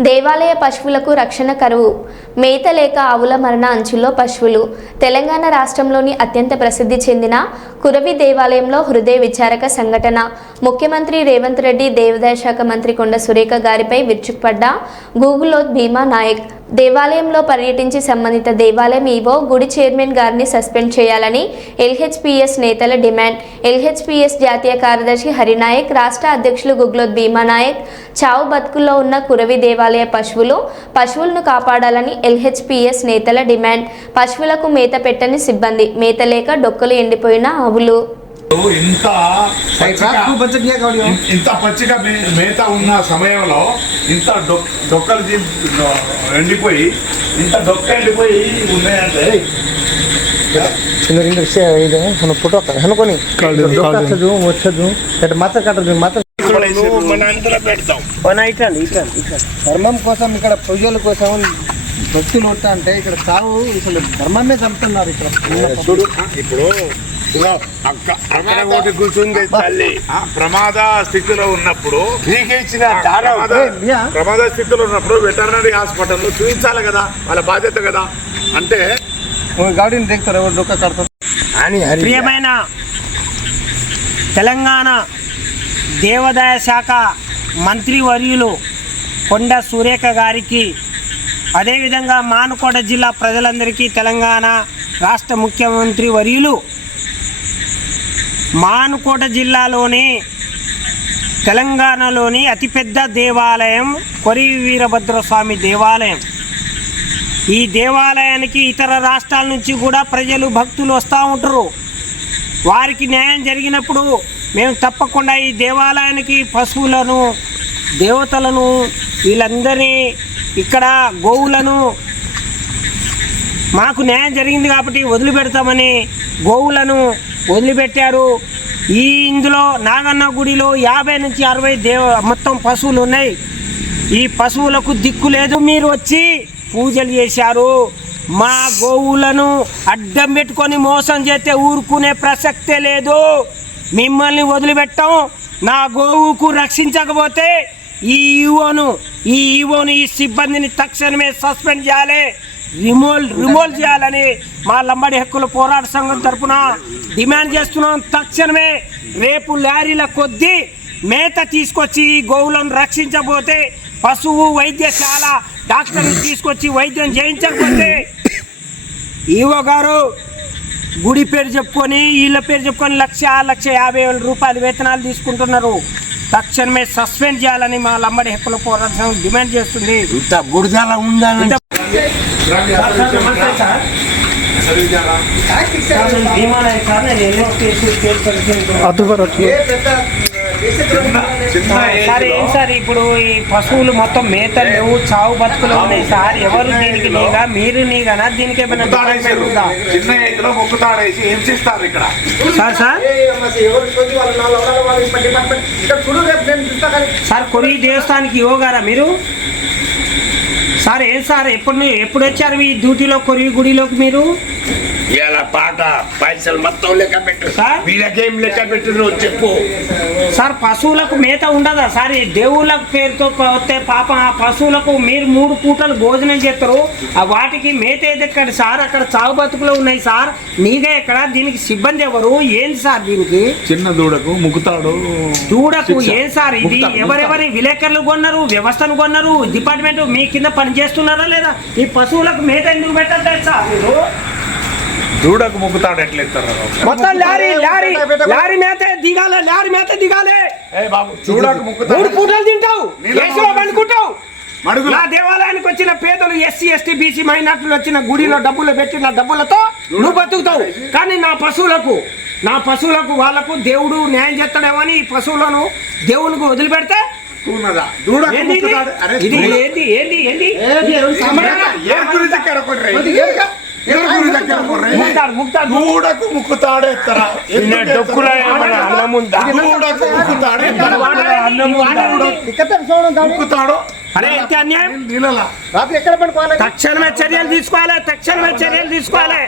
దేవాలయ పశువులకు రక్షణ కరువు. మేత లేక ఆవుల మరణ అంచుల్లో పశువులు. తెలంగాణ రాష్ట్రంలోని అత్యంత ప్రసిద్ధి చెందిన కురవి దేవాలయంలో హృదయ విచారక సంఘటన. ముఖ్యమంత్రి రేవంత్ రెడ్డి దేవాదాయ శాఖ మంత్రి కొండ సురేఖ గారిపై విరుచుకుపడ్డ గూగుల్లో భీమా నాయక్. దేవాలయంలో పర్యటించి సంబంధిత దేవాలయం ఈవో గుడి చైర్మన్ గారిని సస్పెండ్ చేయాలని ఎల్హెచ్పిఎస్ నేతల డిమాండ్. ఎల్హెచ్పిఎస్ జాతీయ కార్యదర్శి హరినాయక్ రాష్ట్ర అధ్యక్షులు గుగ్లోత్ భీమానాయక్ చావు బతుకుల్లో ఉన్న కురవి దేవాలయ పశువులు పశువులను కాపాడాలని ఎల్హెచ్పిఎస్ నేతల డిమాండ్. పశువులకు మేత పెట్టని సిబ్బంది మేత లేక డొక్కలు ఎండిపోయిన ఆవులు. ఇంత ఇంత పచ్చిక మేత ఉన్న సమయంలో ఇంత డొక్కలు ఎండిపోయి ఇంత డొక్క ఎండిపోయి ఉన్నాయంటే ఫోటో అనుకొని వచ్చదు ధర్మం కోసం ఇక్కడ పూజల కోసం భక్తులు అంటే ఇక్కడ చావు ఇసలు ధర్మమే చంపుతున్నారు ఇక్కడ. చూడు ఇప్పుడు అక్కడ ఒకటి కూర్చుంది తల్లి. ఆ, ప్రమాద స్థితిలో ఉన్నప్పుడు నీకు ఇచ్చిన ప్రమాద- స్థితిలో ఉన్నప్పుడు వెటర్నరీ హాస్పిటల్లో చూపించాలి కదా వాళ్ళ బాధ్యత కదా. అంటే గాడిని దిగుతారు ఎవరు కడతారు అని ప్రియమైన తెలంగాణ దేవాదాయ శాఖ మంత్రివర్యులు కొండ సురేఖ గారికి అదేవిధంగా మానుకోట జిల్లా ప్రజలందరికీ తెలంగాణ రాష్ట్ర ముఖ్యమంత్రి వర్యులు మానుకోట జిల్లాలోని తెలంగాణలోని అతిపెద్ద దేవాలయం కొరి వీరభద్ర స్వామి దేవాలయం. ఈ దేవాలయానికి ఇతర రాష్ట్రాల నుంచి కూడా ప్రజలు భక్తులు వస్తూ ఉంటారు. వారికి న్యాయం జరిగినప్పుడు మేము తప్పకుండా ఈ దేవాలయానికి పశువులను దేవతలను వీళ్ళందరినీ ఇక్కడ గోవులను మాకు న్యాయం జరిగింది కాబట్టి వదిలిపెడతామని గోవులను వదిలిపెట్టారు. ఈ ఇందులో నాగన్న గుడిలో యాభై నుంచి అరవై దేవ మొత్తం పశువులు ఉన్నాయి. ఈ పశువులకు దిక్కు లేదు. మీరు వచ్చి పూజలు చేశారు. మా గోవులను అడ్డం పెట్టుకొని మోసం చేస్తే ఊరుకునే ప్రసక్తే లేదు. మిమ్మల్ని వదిలిపెట్టాం. నా గోవుకు రక్షించకపోతే ఈ ఈవోను ఈ ఈవోను ఈ సిబ్బందిని తక్షణమే సస్పెండ్ చేయాలి. రిమోల్ రిమోల్ చేయాలని మా లంబడి హక్కుల పోరాట సంఘం తరపున డిమాండ్ చేస్తున్నాం. తక్షణమే రేపు లారీల కొద్దీ మేత తీసుకొచ్చి ఈ గోవులను రక్షించబోతే పశువు వైద్యశాల డాక్టర్ని తీసుకొచ్చి వైద్యం చేయించకపోతే ఈవో గారు గుడి పేరు చెప్పుకొని వీళ్ళ పేరు చెప్పుకొని లక్ష లక్ష యాభై వేల రూపాయలు వేతనాలు తీసుకుంటున్నారు. తక్షణమే సస్పెండ్ చేయాలని మా లంబడి హక్కుల పోరాట సంఘం డిమాండ్ చేస్తుంది. ఇంత ఇంత- భీమానాయక్ సార్, ఏం సార్ ఇప్పుడు ఈ పశువులు మొత్తం మేతలు లేవు చావు బతుకులు ఉన్నాయి సార్ ఎవరు దీనికి నీగా మీరు నీగానా దీనికి? చిన్న మొక్కుతాడేసి ఏం చేస్తారు ఇక్కడ సార్ సార్ సార్ కొరి దేవస్థానికి యోగారా మీరు సార్ ఏం సార్ ఎప్పుడు ఎప్పుడు వచ్చారు ఈ డ్యూటీలో కొరివి గుడిలోకి మీరు? ఇలా పాట పైసలు మొత్తం లెక్క పెట్టు. సార్? వీళ్ళకేం లెక్క పెట్టు నువ్వు చెప్పు. సార్ పశువులకు మేత ఉండదా? సార్ ఈ దేవుళ్ళ పేరుతో వస్తే పాప ఆ పశువులకు మీరు మూడు పూటలు భోజనం చేస్తారు. ఆ వాటికి మేత ఏది ఎక్కడ సార్? అక్కడ చావు బతుకులు ఉన్నాయి సార్. మీదే ఎక్కడ దీనికి సిబ్బంది ఎవరు? ఏంది సార్ దీనికి? చిన్న దూడకు ముక్కుతాడు దూడకు. ఏం సార్ ఇది? ఎవరెవరి విలేకరులు కొన్నారు వ్యవస్థను కొన్నారు డిపార్ట్మెంట్ మీ కింద పని చేస్తున్నారా లేదా? ఈ పశువులకు మేత ఎందుకు పెట్టట్లేదు సార్ మీరు? దూడకు ముక్కుతాడు ఎట్లా ఇస్తారు మొత్తం లారీ లారీ లారీ మేత దిగాలే లారీ మేత దిగాలే. ఏ బాబు మూడు ముక్కుతాడు. పూటలు తింటావు. పండుకుంటావు. నా దేవాలయానికి వచ్చిన పేదలు ఎస్సీ ఎస్టీ బీసీ మైనార్టీలు వచ్చిన గుడిలో డబ్బులు పెట్టిన డబ్బులతో నువ్వు బతుకుతావు. కానీ నా పశువులకు నా పశువులకు వాళ్ళకు దేవుడు న్యాయం చేస్తాడేమో అని ఈ పశువులను దేవునికి వదిలిపెడితే ఏంది ఏంది? ఏంది? ఏంది? దూడకు ముక్కుతాడు? అరే ఎంత అన్యాయం? తక్షణమే చర్యలు తీసుకోవాలి తక్షణమే చర్యలు తీసుకోవాలి.